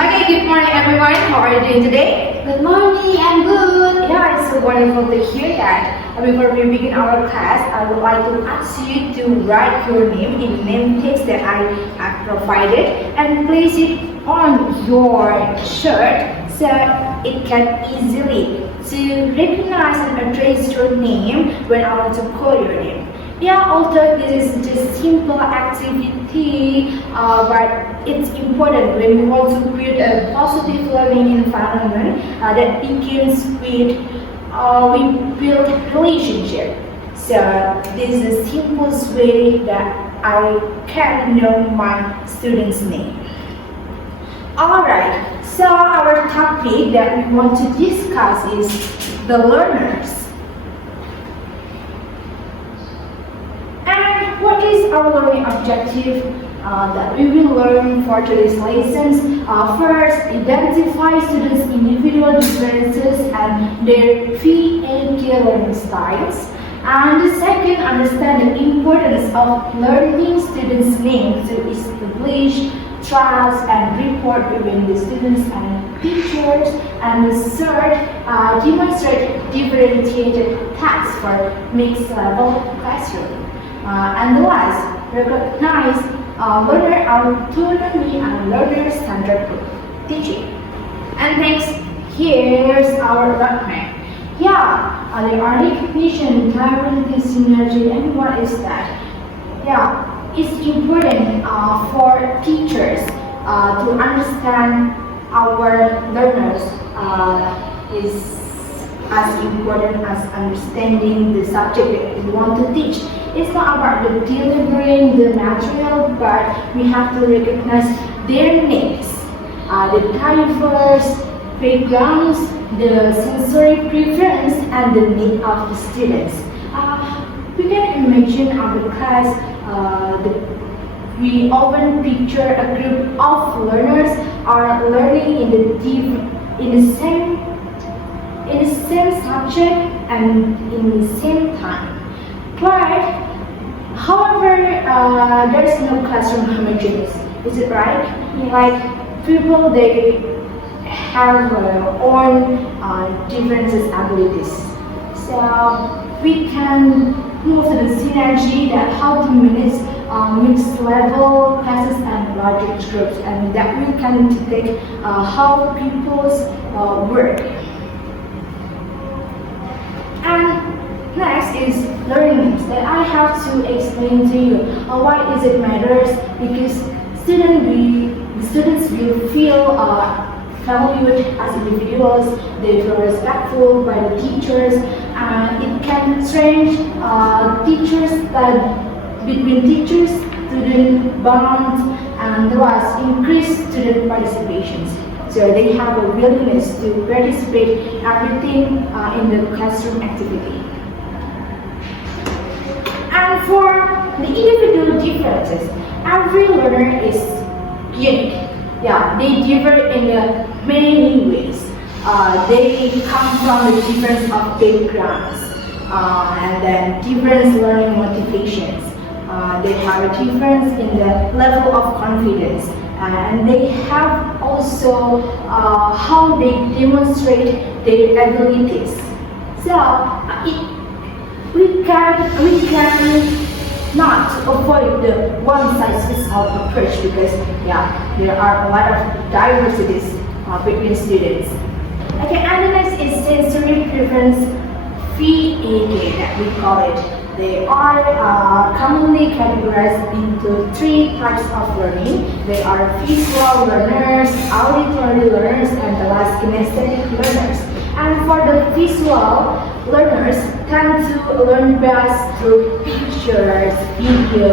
Okay, good morning everyone. How are you doing today? Good morning, I'm good. Yeah, it's so wonderful to hear that. Before we begin our class, I would like to ask you to write your name in the name text that I have provided and place it on your shirt so it can easily to recognize and address your name when I want to call your name. Yeah, although this is just simple activity, but it's important when we want to create a positive learning environment that begins with we build relationship. So this is the simplest way that I can know my student's name. Alright, so our topic that we want to discuss is the learners. And what is our learning objective that we will learn for today's lessons? First, identify students' individual differences and their ELTL learning styles. And the second, understand the importance of learning students' names to establish trust and rapport between the students and teachers. And the third, demonstrate differentiated tasks for mixed level classroom. And the last, recognize learner autonomy and learner-centered teaching. And next, here's our roadmap. Yeah, there are recognition, clarity, synergy, and what is that? Yeah, it's important for teachers to understand our learners is as important as understanding the subject that we want to teach. It's not about the delivering the material, but we have to recognize their needs, the diverse backgrounds, the sensory preference, and the need of the students. We can imagine our class. We often picture a group of learners are learning in the same subject and in the same time. But, however, there is no classroom homogeneous. Is it right? Yes. Like people, they have own differences abilities. So we can move to the synergy that how to manage mixed level classes and larger groups, and that we can take how people's work. And next is learning that I have to explain to you why is it matters, because students will feel valued as individuals, they feel respectful by the teachers, and it can change between teachers, student bonds, and thus increase student participations. So they have a willingness to participate everything in the classroom activity. And for the individual differences, every learner is unique. Yeah, they differ in many ways. They come from the difference of backgrounds and then different learning motivations. They have a difference in the level of confidence, and they have also how they demonstrate their abilities. So we can not avoid the one-size-fits-all approach, because there are a lot of diversities between students. Okay, and the next is sensory preference ELTL that we call it. They are commonly categorized into three types of learning. They are visual learners, auditory learners, and the last kinesthetic learners. And for the visual learners, tend to learn best through pictures, video,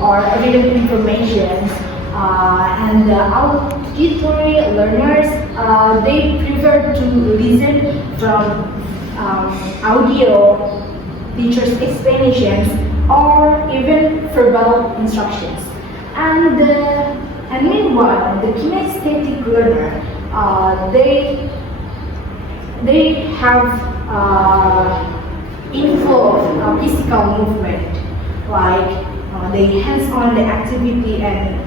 or written information. And the auditory learners, they prefer to listen from audio, teachers' explanations, or even verbal instructions. And meanwhile, the kinesthetic learner, they have involved physical movement, like they hands-on the activity and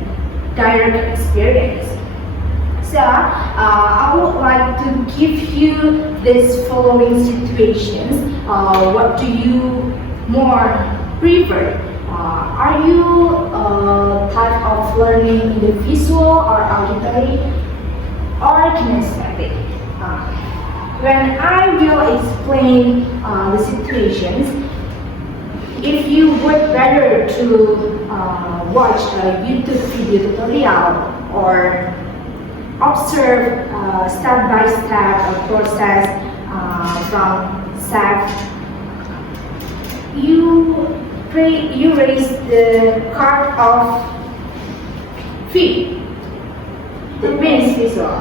direct experience. So I would like to give you these following situations. What do you more prefer? Are you type of learning in the visual or auditory or kinesthetic? When I will explain the situations, if you would rather to watch a YouTube video tutorial or observe step-by-step process from SAP, you raise the card of feet, the means visual.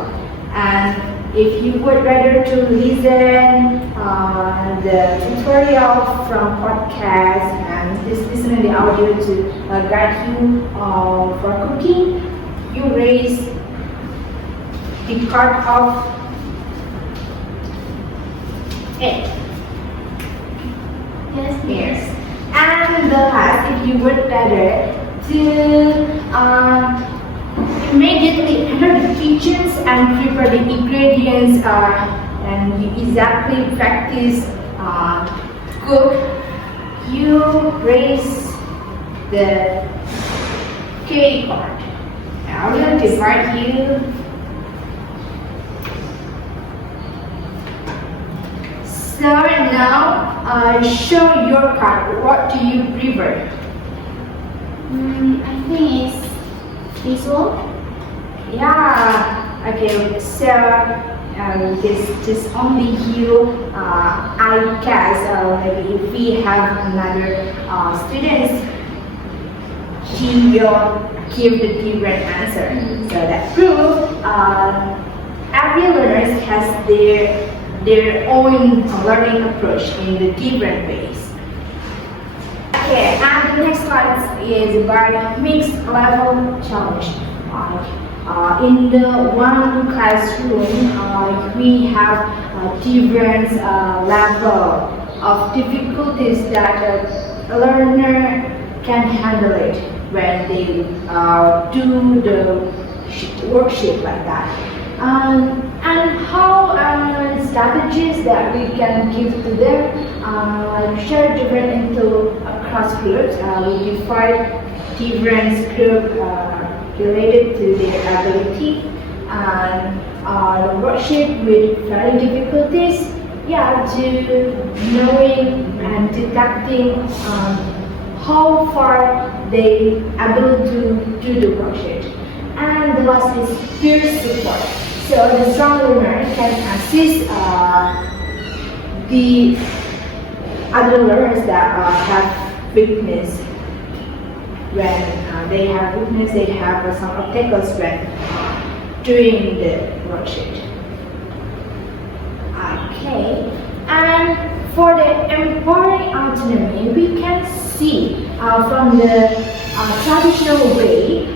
And if you would rather to listen the tutorial from podcast and listen to the audio to guide you for cooking, you raise the card of A. Yes. And the last, if you would rather to immediately enter the kitchens and prepare the ingredients and you exactly practice cook, you raise the K card. I will divide you. So now show your card. What do you prefer? I think it's visual. Yeah. Okay. So this only you. I guess maybe if we have another students, she will give the different answer. So that proves every learner has their own learning approach in the different ways. Okay, and the next slide is about mixed level challenge. In the one classroom, we have different level of difficulties that a learner can handle it when they do the worksheet like that. And how strategies that we can give to them, share different into class groups. We divide different group related to their ability and the worksheet with very difficulties. Yeah, to knowing and detecting how far they able to do the worksheet. And the last is peer support. So the strong learner can assist the other learners that have weakness. When they have weakness, they have some obstacles when doing the worksheet. Okay, and for the empowering autonomy, we can see from the traditional way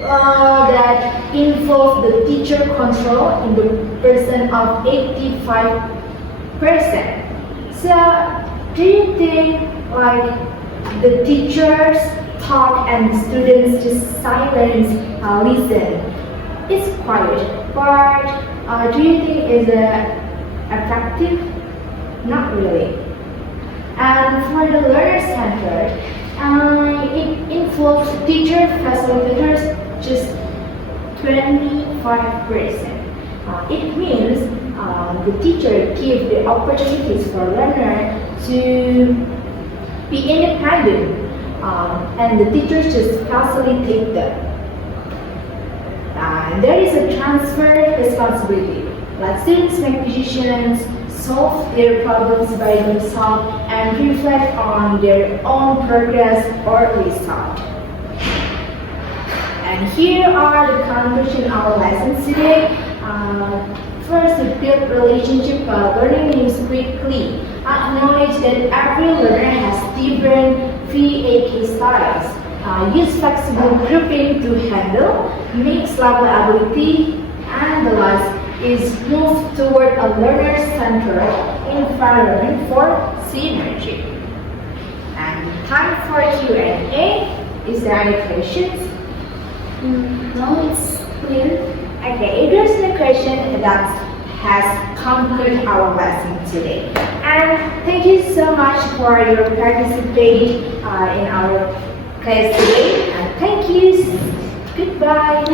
that involve the teacher control in the person of 85%. So, do you think like the teachers talk and the students just silence listen? It's quiet, but do you think it's effective? Not really. And for the learner centered, it involves teacher facilitators just 25%. It means the teacher gives the opportunities for learner to be independent, and the teachers just facilitate them. There is a transfer responsibility. Like students make decisions, solve their problems by themselves, and reflect on their own progress or result. And here are the conclusion of our lessons today. First, to build relationship while learning things quickly. Acknowledge that every learner has different VAK styles. Use flexible grouping to handle mixed level ability. And the last is move toward a learner-centered environment for synergy. And time for Q&A. Is there any questions? No, it's clear. Okay, if there's no question, that has concluded our lesson today. And thank you so much for your participation in our class today. And thank you. Goodbye.